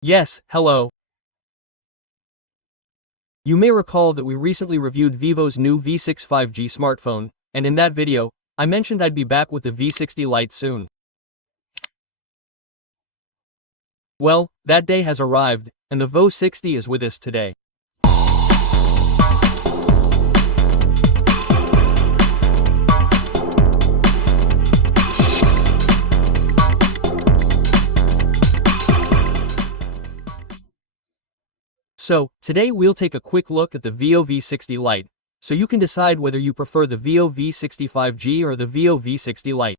Yes, hello. You may recall that we recently reviewed Vivo's new V6 5G smartphone, and in that video, I mentioned I'd be back with the V60 Lite soon. Well, that day has arrived, and the Vivo 60 is with us today. So, today we'll take a quick look at the Vivo V60 Lite, so you can decide whether you prefer the Vivo V60 5G or the Vivo V60 Lite.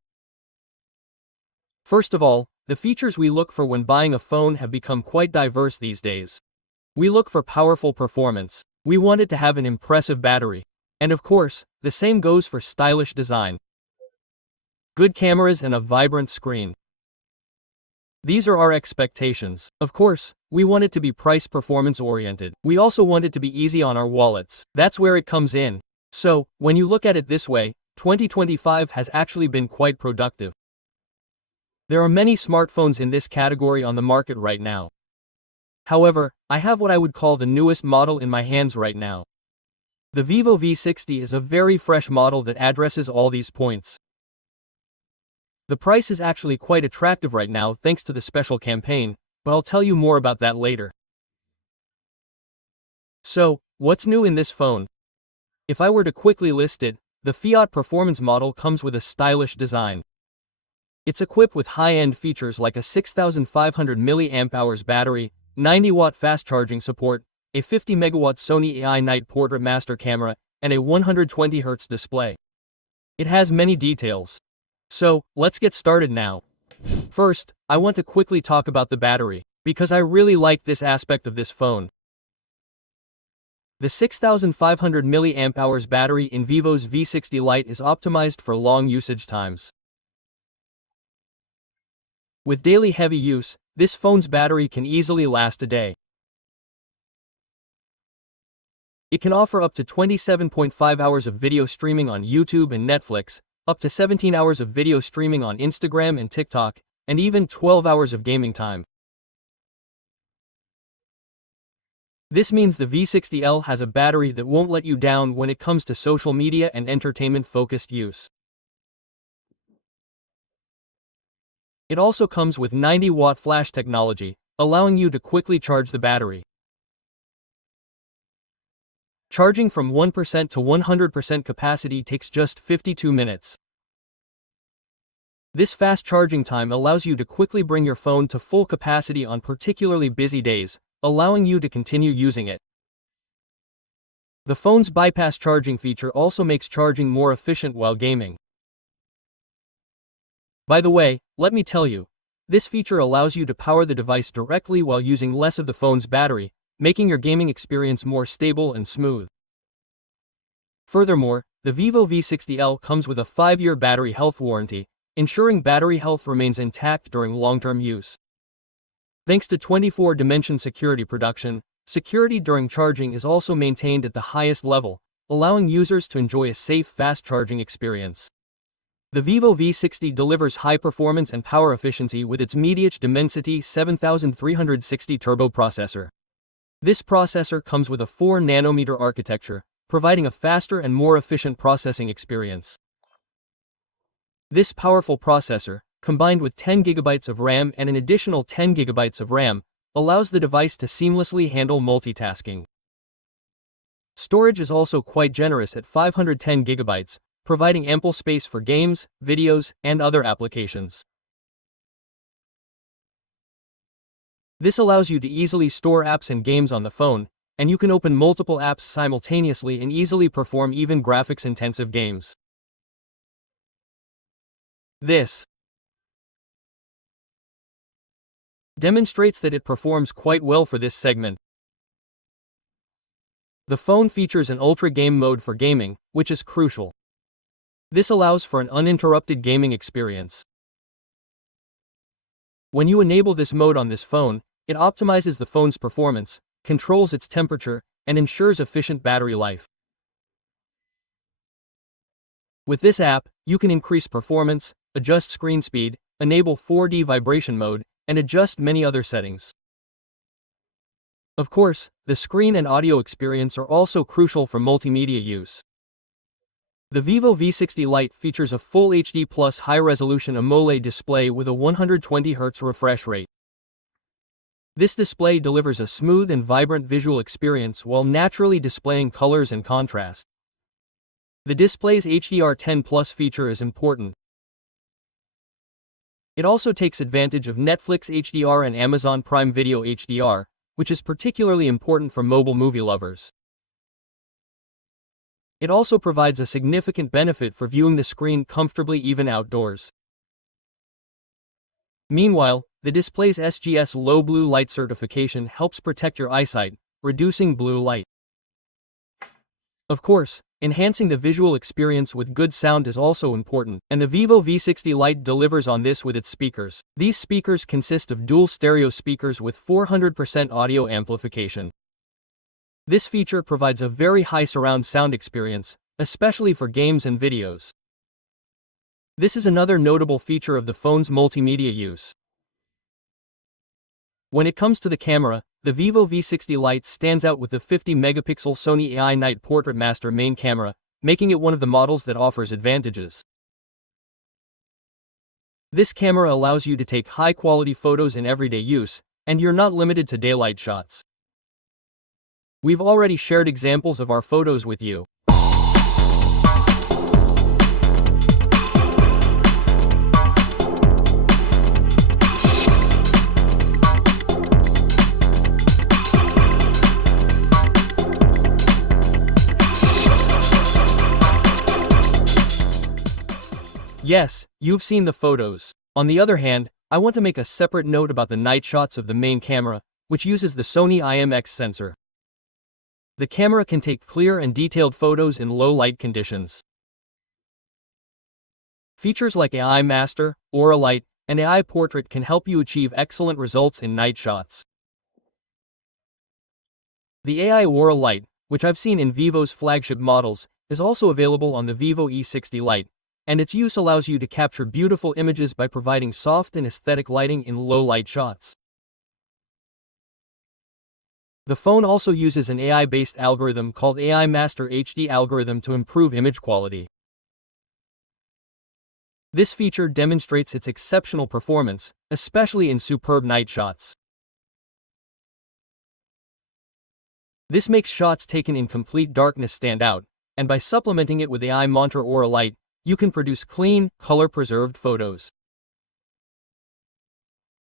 First of all, the features we look for when buying a phone have become quite diverse these days. We look for powerful performance, we want it to have an impressive battery, and of course, the same goes for stylish design. Good cameras and a vibrant screen. These are our expectations. Of course, we want it to be price-performance oriented. We also want it to be easy on our wallets. That's where it comes in. So, when you look at it this way, 2025 has actually been quite productive. There are many smartphones in this category on the market right now. However, I have what I would call the newest model in my hands right now. The Vivo V60 is a very fresh model that addresses all these points. The price is actually quite attractive right now thanks to the special campaign, but I'll tell you more about that later. So, what's new in this phone? If I were to quickly list it, the Fiat Performance model comes with a stylish design. It's equipped with high-end features like a 6500 mAh battery, 90-watt fast charging support, a 50-megawatt Sony AI night portrait master camera, and a 120 Hz display. It has many details. So, let's get started now. First, I want to quickly talk about the battery, because I really like this aspect of this phone. The 6500 mAh battery in Vivo's V60 Lite is optimized for long usage times. With daily heavy use, this phone's battery can easily last a day. It can offer up to 27.5 hours of video streaming on YouTube and Netflix, up to 17 hours of video streaming on Instagram and TikTok, and even 12 hours of gaming time. This means the V60L has a battery that won't let you down when it comes to social media and entertainment-focused use. It also comes with 90-watt flash technology, allowing you to quickly charge the battery. Charging from 1% to 100% capacity takes just 52 minutes. This fast charging time allows you to quickly bring your phone to full capacity on particularly busy days, allowing you to continue using it. The phone's bypass charging feature also makes charging more efficient while gaming. By the way, let me tell you, this feature allows you to power the device directly while using less of the phone's battery, making your gaming experience more stable and smooth. Furthermore, the Vivo V60L comes with a 5-year battery health warranty, ensuring battery health remains intact during long-term use. Thanks to 24-dimension security production, security during charging is also maintained at the highest level, allowing users to enjoy a safe, fast charging experience. The Vivo V60 delivers high performance and power efficiency with its MediaTek Dimensity 7360 turbo processor. This processor comes with a 4-nanometer architecture, providing a faster and more efficient processing experience. This powerful processor, combined with 10 GB of RAM and an additional 10 GB of RAM, allows the device to seamlessly handle multitasking. Storage is also quite generous at 510 GB, providing ample space for games, videos, and other applications. This allows you to easily store apps and games on the phone, and you can open multiple apps simultaneously and easily perform even graphics-intensive games. This demonstrates that it performs quite well for this segment. The phone features an ultra game mode for gaming, which is crucial. This allows for an uninterrupted gaming experience. When you enable this mode on this phone, it optimizes the phone's performance, controls its temperature, and ensures efficient battery life. With this app, you can increase performance, adjust screen speed, enable 4D vibration mode, and adjust many other settings. Of course, the screen and audio experience are also crucial for multimedia use. The Vivo V60 Lite features a full HD plus high-resolution AMOLED display with a 120 Hz refresh rate. This display delivers a smooth and vibrant visual experience while naturally displaying colors and contrast. The display's HDR10 Plus feature is important. It also takes advantage of Netflix HDR and Amazon Prime Video HDR, which is particularly important for mobile movie lovers. It also provides a significant benefit for viewing the screen comfortably even outdoors. Meanwhile, the display's SGS low blue light certification helps protect your eyesight, reducing blue light. Of course, enhancing the visual experience with good sound is also important, and the Vivo V60 Lite delivers on this with its speakers. These speakers consist of dual stereo speakers with 400% audio amplification. This feature provides a very high surround sound experience, especially for games and videos. This is another notable feature of the phone's multimedia use. When it comes to the camera, the Vivo V60 Lite stands out with the 50-megapixel Sony AI Night Portrait Master main camera, making it one of the models that offers advantages. This camera allows you to take high-quality photos in everyday use, and you're not limited to daylight shots. We've already shared examples of our photos with you. Yes, you've seen the photos. On the other hand, I want to make a separate note about the night shots of the main camera, which uses the Sony IMX sensor. The camera can take clear and detailed photos in low light conditions. Features like AI Master, Aura Light, and AI Portrait can help you achieve excellent results in night shots. The AI Aura Light, which I've seen in Vivo's flagship models, is also available on the Vivo E60 Lite, and its use allows you to capture beautiful images by providing soft and aesthetic lighting in low-light shots. The phone also uses an AI-based algorithm called AI Master HD algorithm to improve image quality. This feature demonstrates its exceptional performance, especially in superb night shots. This makes shots taken in complete darkness stand out, and by supplementing it with AI Monter Aura Light, you can produce clean, color-preserved photos.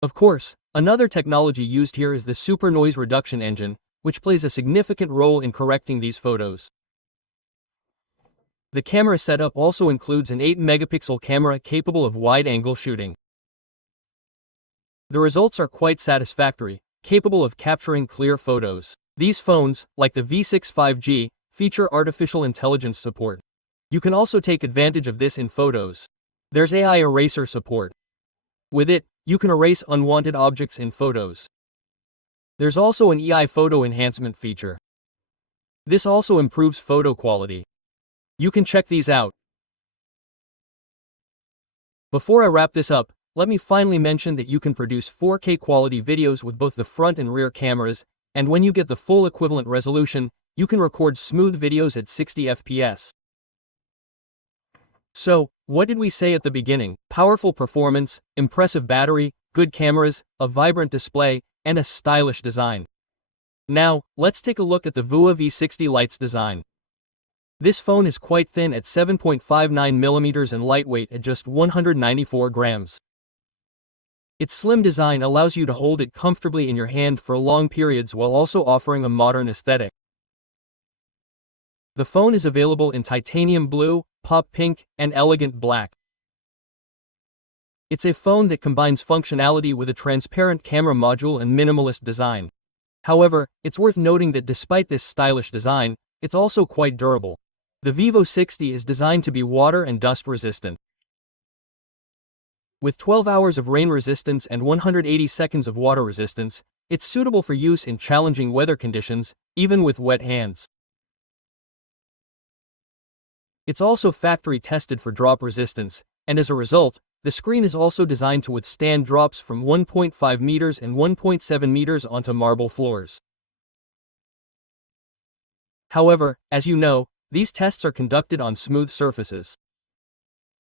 Of course, another technology used here is the Super Noise Reduction Engine, which plays a significant role in correcting these photos. The camera setup also includes an 8-megapixel camera capable of wide-angle shooting. The results are quite satisfactory, capable of capturing clear photos. These phones, like the V6 5G, feature artificial intelligence support. You can also take advantage of this in photos. There's AI eraser support. With it, you can erase unwanted objects in photos. There's also an AI photo enhancement feature. This also improves photo quality. You can check these out. Before I wrap this up, let me finally mention that you can produce 4K quality videos with both the front and rear cameras, and when you get the full equivalent resolution, you can record smooth videos at 60 FPS. So, what did we say at the beginning? Powerful performance, impressive battery, good cameras, a vibrant display, and a stylish design. Now, let's take a look at the Vivo V60 Lite's design. This phone is quite thin at 7.59mm and lightweight at just 194 grams. Its slim design allows you to hold it comfortably in your hand for long periods while also offering a modern aesthetic. The phone is available in titanium blue, pop pink, and elegant black. It's a phone that combines functionality with a transparent camera module and minimalist design. However, it's worth noting that despite this stylish design, it's also quite durable. The Vivo V60 is designed to be water and dust resistant. With 12 hours of rain resistance and 180 seconds of water resistance, it's suitable for use in challenging weather conditions, even with wet hands. It's also factory tested for drop resistance, and as a result, the screen is also designed to withstand drops from 1.5 meters and 1.7 meters onto marble floors. However, as you know, these tests are conducted on smooth surfaces.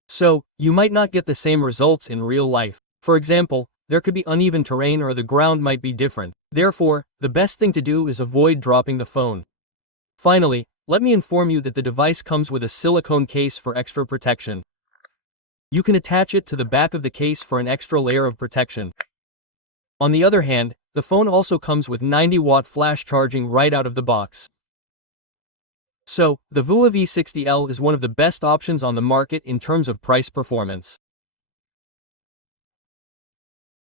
So, you might not get the same results in real life. For example, there could be uneven terrain or the ground might be different. Therefore, the best thing to do is avoid dropping the phone. Finally, let me inform you that the device comes with a silicone case for extra protection. You can attach it to the back of the case for an extra layer of protection. On the other hand, the phone also comes with 90-watt flash charging right out of the box. So, the Vivo V60L is one of the best options on the market in terms of price performance.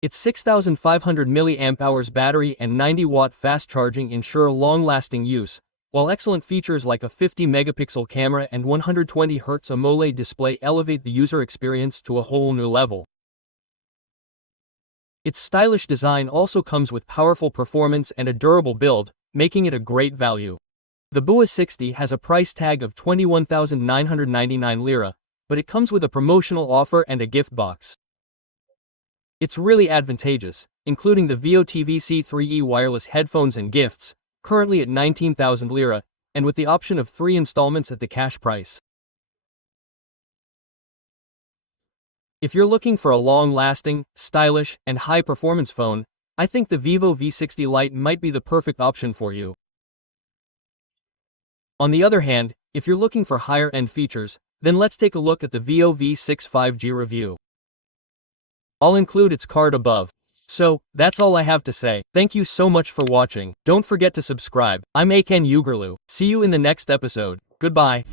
Its 6,500 mAh battery and 90-watt fast charging ensure long-lasting use, while excellent features like a 50-megapixel camera and 120 Hz AMOLED display elevate the user experience to a whole new level. Its stylish design also comes with powerful performance and a durable build, making it a great value. The Vivo 60 has a price tag of 21,999 lira, but it comes with a promotional offer and a gift box. It's really advantageous, including the Vivo TVC3E wireless headphones and gifts, currently at 19,000 lira, and with the option of 3 installments at the cash price. If you're looking for a long-lasting, stylish, and high-performance phone, I think the Vivo V60 Lite might be the perfect option for you. On the other hand, if you're looking for higher-end features, then let's take a look at the Vivo V6 5G review. I'll include its card above. So, that's all I have to say. Thank you so much for watching. Don't forget to subscribe. I'm Ercan Uğurlu. See you in the next episode. Goodbye.